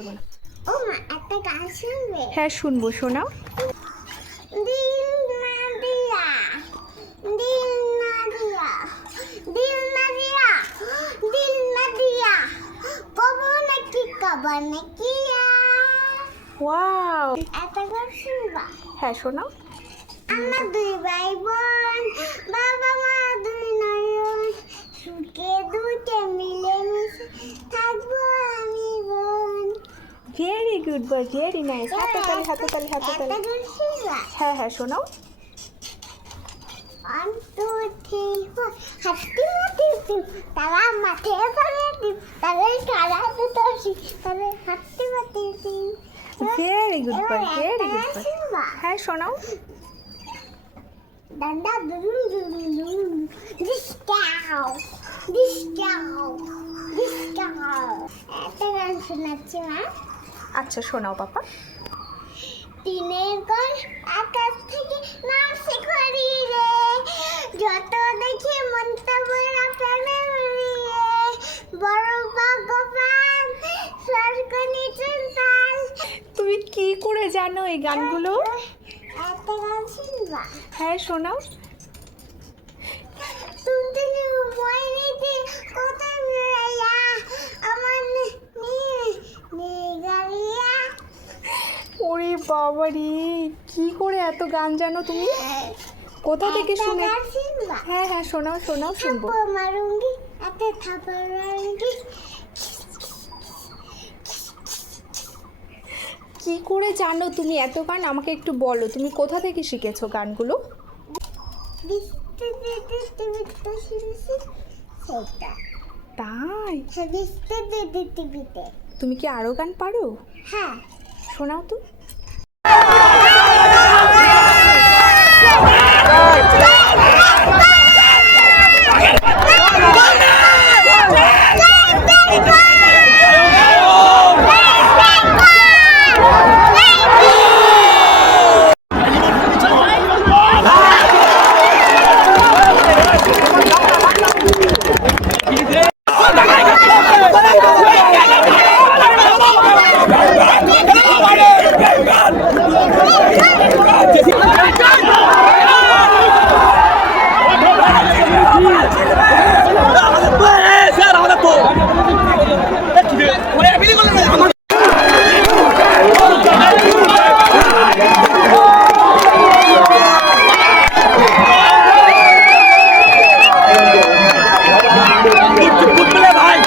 ও মা, একটা গান শুনবে? হ্যাঁ শুনবো, শোনাও। দিল না দিয়া, দিল না দিয়া, দিল না দিয়া, দিল না দিয়া, কবো নাকি কবা নাকি ওয়াও, একটা গান শুনবা? হ্যাঁ শোনাও। আমরা দুই ভাই বোন, বাবা মা দুই নয়ন, সুখে দুইটা মিলে মিশে থাকবো আমি বোন। Very good boy, very nice. হাতে তালি, হাতে তালি, হাতে একটা তালি। গান শুনবা? হ্যাঁ হ্যাঁ শোনাও। 1 2 3 4 হাতি মাটি তিন তারা মাঠে ধরে দিন তারে সারা দুতোষি তারে হাতি মাটি তিন। Very good boy, very good boy. শুনবা? হ্যাঁ শোনাও। ডান্ডা দুরুম দুরুম দুরুম ডিস্কাউ ডিস্কাউ ডিস্কাউ। একটা গান শোনাচ্ছি মা। আচ্ছা শোনাও পাপা। টিনের ঘর আকাশ থেকে নামছে খড়ি রে, যত দেখি মনটা বড় প্রাণে মরিয়ে, বড় ভগবান স্বর্গ নিচে তাল। তুমি কি করে জানো এই গানগুলো? একটা গান শুনবা? হ্যাঁ শোনাও। তুমি মই নিতে কোথায় বেড়াইয়া আমার গাড়িয়া। ওরে বাবা রে, কি করে এত গান জানো তুমি? কোথা থেকে একটা শুনে? গান শুনবা? হ্যাঁ হ্যাঁ শোনাও শোনাও, শুনবো। থাপ্পড় মারুঙ্গি, একটা থাপ্পড় মারুঙ্গি। কি করে জানো তুমি এত গান? আমাকে একটু বলো, তুমি কোথা থেকে শিখেছো গানগুলো? বিস্তে বিস্তে বিস্তে শিরশি সেটা। তাই? হ্যাঁ, বিস্তে বিস্তে বিস্তে। তুমি কি আরো গান পারো? হ্যাঁ। শোনাও তো। ভাই